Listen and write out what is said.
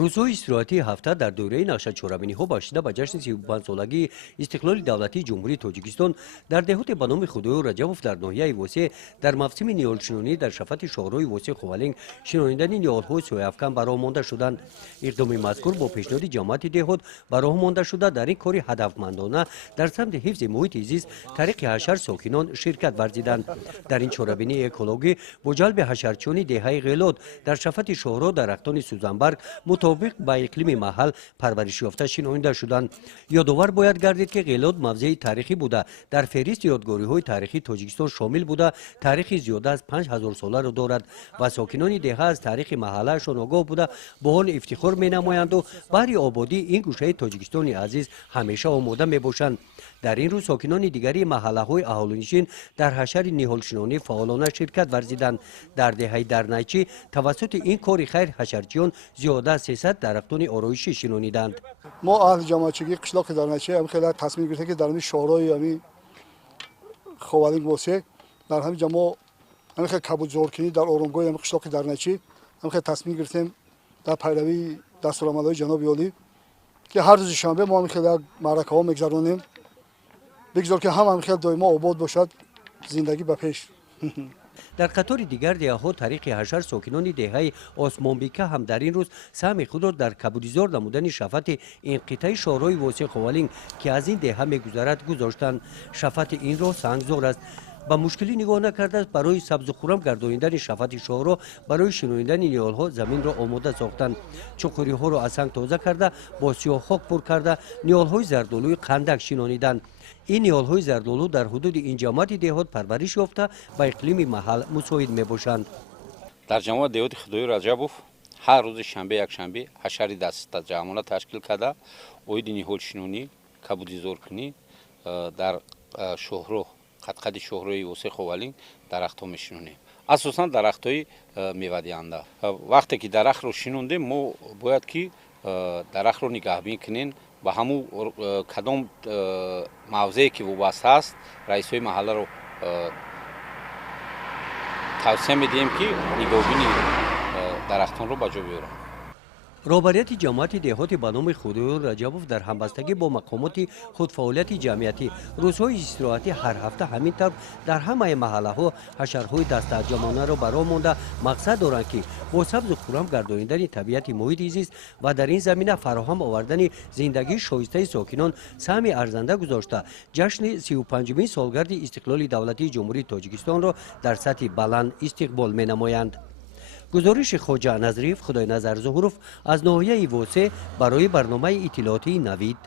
рӯзҳои истироҳатии ҳафта дар доираи нақшачорабиниҳо бахшида ба ҷашни 35-солагии истиқлоли давлатии ҷумҳурии Тоҷикистон дар деҳоте ба номи Худоё Раҷабов дар ноҳияи Восеъ дар мавсими ниҳолшинонӣ дар шафати шоҳроҳи Восеъ Ховалинг шинонидани ниҳолҳои сояфкан ба роҳ монда шуданд. Иқдоми мазкур бо пешниҳоди ҷамоати деҳот ба роҳ монда шуда дар ин кори ҳадафмандона дар самти ҳифзи муҳити зист тариқи ҳашар сокинон ширкат варзиданд. Дар ин чорабинии экологӣ бо ҷалби ҳашарчиёни деҳаи ғелот дар шафати шоҳроҳ дарахтони сӯзанбарг мутобиқ ба иқлими маҳал парваришёфта шинонида шуданд. Ёдовар бояд гардид ки ғелот мавзеи таърихӣ буда дар феҳристи ёдгориҳои таърихии Тоҷикистон шомил буда таърихи зиёда аз 5000 соларо дорад ва сокинони деҳа аз таърихи маҳаллаашон огоҳ буда бо он ифтихор менамоянду баҳри ободии ин гӯшаи Тоҷикистони азиз ҳамеша омода мебошанд. Дар ин рӯз сокинони дигари маҳаллаҳои аҳолинишин дар ҳашари ниҳолшинонӣ фаъолона ширкат варзиданд. Дар деҳаи Дарнайчӣ тавассути ин кори хайр ҳашарчиён зиёда аз 300 дарахтони ороишӣ шинониданд. мо аҳли ҷамоатчигии қишлоқи Дарнайчӣ хеле тасмим гирифтем ки дар ҳамин шоҳрои Ховалинг Восеъ дар ҳамин ҷамо хеле кабудзоркунӣ дар оромгоҳи қишлоқи Дарнайчӣ хеле тасмим гирифтем дар пайравии дастурамалҳои ҷаноби олӣ ки ҳар рӯзи шанбе мо хеле маъракаҳо мегузаронем бигзор ки ҳама хеле доимо обод бошад зиндагӣ ба пеш. дар қатори дигар деҳаҳо тариқи ҳашар сокинони деҳаи Осмонбика ҳам дар ин рӯз саҳми худро дар кабудизор намудани шафати инқитъаи шоҳроҳи Восеъ Ховалинг ки аз ин деҳа мегузарад гузоштанд. Шафати ин роҳ сангзор аст. ба мушкилӣ нигоҳ накарда барои сабзу хурам гардонидани шафати шоҳроҳ барои шинонидани ниҳолҳо заминро омода сохтанд. чуқуриҳоро аз санг тоза карда бо сиёҳхок пур карда ниҳолҳои зардолӯи қандак шинониданд. ин ниҳолҳои зардолӯ дар ҳудуди ин ҷамоати деҳот парвариш ёфта ба иқлими маҳал мусоид мебошанд. дар ҷамоати деҳоти Худоё Раҷабов ҳар рӯзи шанбе якшанбе ҳашари даста ҷамона ташкил карда оиди ниҳолшинонӣ кабудизоркунӣ дар шоҳроҳ қатқади шоҳроҳи Восеъ Ховалинг дарахтҳо мешинонем. асосан дарахтҳои мевадиҳанда. вақте ки дарахтро шинондем мо бояд ки дарахтро нигаҳбин кунем ба ҳамун кадом мавзее ки вобаста аст раисҳои маҳалларо тавсия медиҳем ки нигоҳбини дарахтонро ба ҷо биёранд. роҳбарияти ҷамоати деҳоти ба номи Худоё Раҷабов дар ҳамбастагӣ бо мақомоти худфаъолияти ҷамъиятӣ рӯзҳои истироҳатӣ ҳар ҳафта ҳамин тавр дар ҳамаи маҳаллаҳо ҳашарҳои дастаҷамонаро ба роҳ монда мақсад доранд ки бо сабзу хурам гардонидани табиати муҳити зист ва дар ин замина фароҳам овардани зиндагии шоистаи сокинон саҳми арзанда гузошта ҷашни 35-мин солгарди истиқлоли давлатии ҷумҳурии Тоҷикистонро дар сатҳи баланд истиқбол менамоянд. гузориши Хоҷа Назриев, Худойназар Зуҳуров аз ноҳияи Восеъ барои барномаи иттилоотии Навид.